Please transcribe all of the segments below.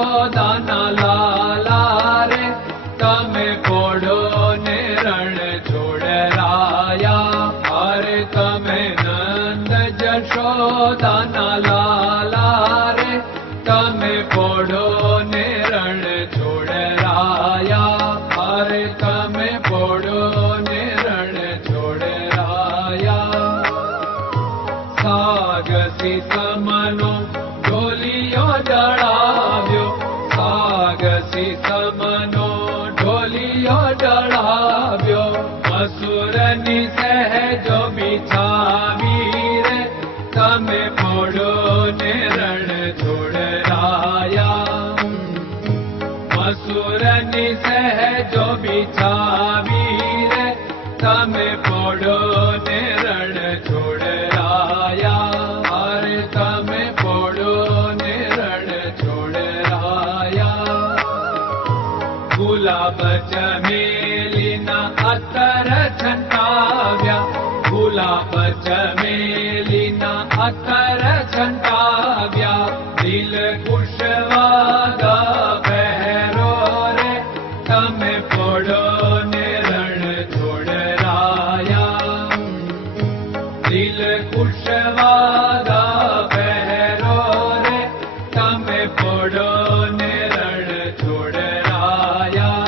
જશોદાના લાલા રે તમે પોડો ને રણ છોડરાયા. અરે તમે નંદ જશોદાના લાલા રે તમે પોડો ને રણ છોડરાયા. અરે તમે પોડો ને રણ છોડરાયા. સાગસી સમનો ઢોલિયો ડળાવ્યો, સાગસી સમનો ઢોલિયો ડળાવ્યો. મસૂરની સહેજો બિછાવી રે તમે પોડો ને રણ છોડરાયા. મસૂરની સહેજો બિછાવી રે તમે પોડો ને રણ છોડરાયા. અરે તમે પોડો ને રણ છોડરાયા. ગુલાબ ચમેલીના અત્તર છંટાવ્યા, ગુલાબ ચમેલીના અત્તર છંટાવ્યા. દિલ કુશવાદા પહેરો રે તમે પોડો ને રણ છોડરાયા. દિલ કુશવાદા પહેરો રે તમે પોડો ને રણ છોડરાયા.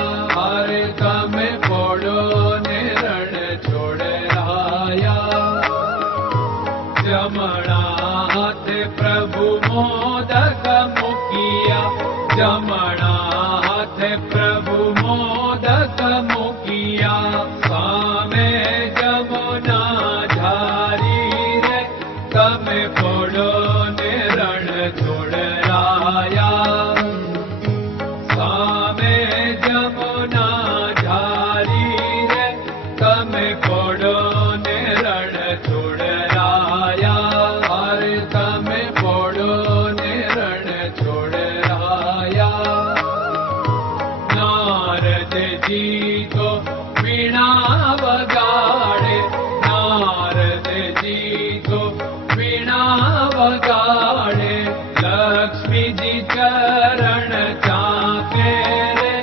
અરે તમે પોડો ને રણ છોડરાયા. જમણા હાથે પ્રભુ મોદક મૂકિયા, જમણા હાથે પ્રભુ મોદક મૂકિયા. સામે જમુના ઝારી રે તમે પોડો ને રણ છોડરાયા. સામે જમુના ઝારી રે તમે પોડો ને રણ છોડરાયા. અરે તમે પોડો ને રણ છોડરાયા. નારદજી તો વીણા વગાડે, નારદજી તો વીણા વગાડે. લક્ષ્મીજી ચરણ ચાકે રે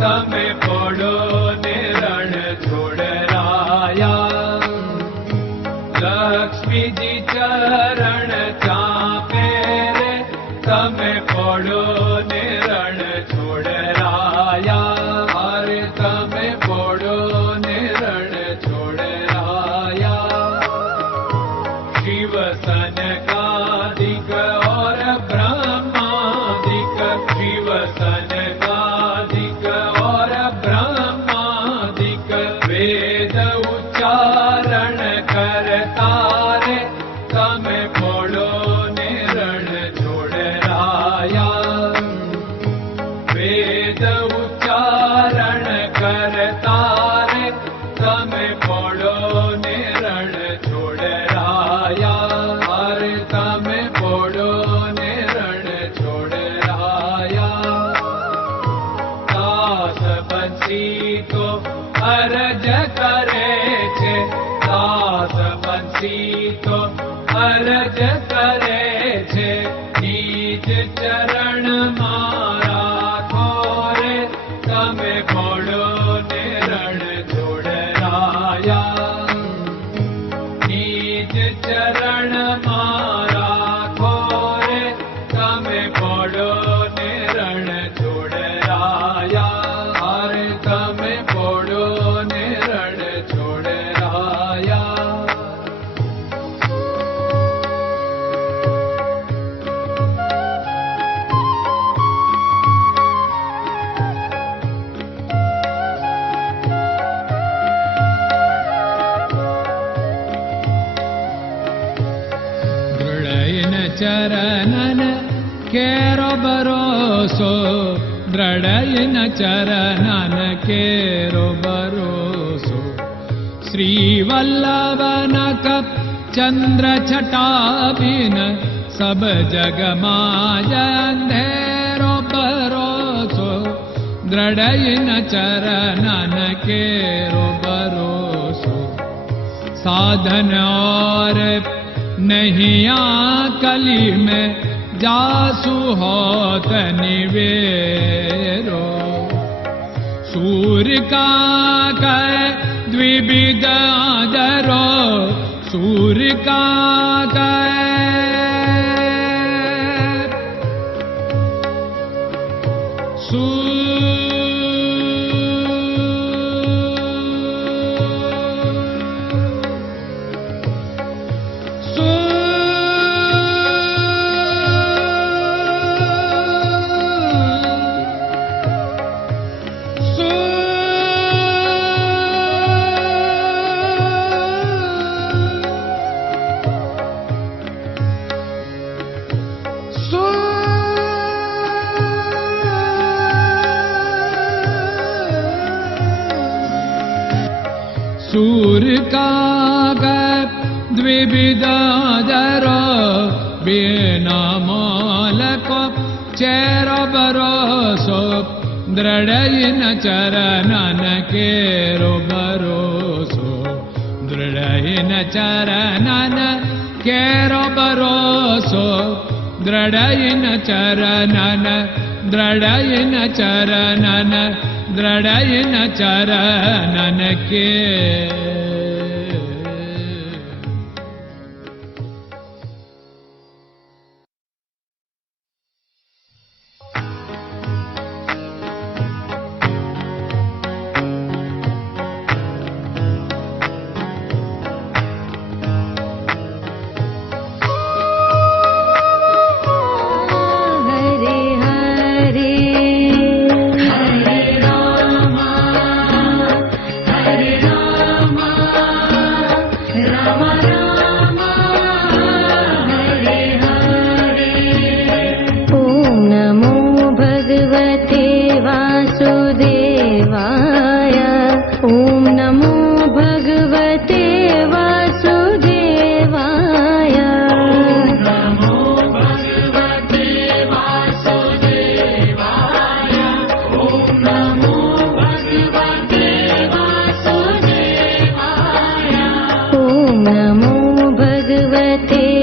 તમે પોડો ને રણ છોડરાયા. લક્ષ્મીજી ચરણ ચાપે રે તમે પોડો ને રણ છોડરાયા. અરે તમે પોડો ને રણ છોડરાયા. શિવ સનકાદિક और ब्रह्मादिक, शिव सनकादिक और ब्रह्मादिक. वेद उच्चारण करता रे તમે પોડો ને રણ છોડરાયા. વેદ ઉચ્ચારણ કરતા રે તમે પોડો ને રણ છોડરાયા. અરે તમે પોડો ને રણ છોડરાયા. દાસ બંસી તો અરજ કરે છે, દાસ બંસી તો અરજ કરે છે. નીચ ચરણ મારા ખોરે તમે પોડો ને રણ છોડરાયા. નીચ ચરણ મારા ખોરે તમે પોડો ને રણ છોડરાયા. અરે તમે પોડો ને રણ છોડરાયા. ચરણન કેરો ભરોસો, દ્રઢયન ચરણન કેરો ભરોસો. શ્રી વલ્લભન કપ ચંદ્ર છટાબિન સબ જગમાં અંધેરો ભરોસો. દ્રઢયન ચરણન કેરો ભરોસો. साधन और नहीं कली में जासु होत निवेरो। सूर्य का कै द्विविध आदरो, सूर्य का सूर्य का द्विविधादरो, बिना मोल को चेर भरोसो, दृढ़ चरणन केरो भरोसो, दृढ़ चरणन केरो भरोसो, दृढ़ चरणन, दृढ़ चरणन, दृढ़ चरणन के। नमो भगवते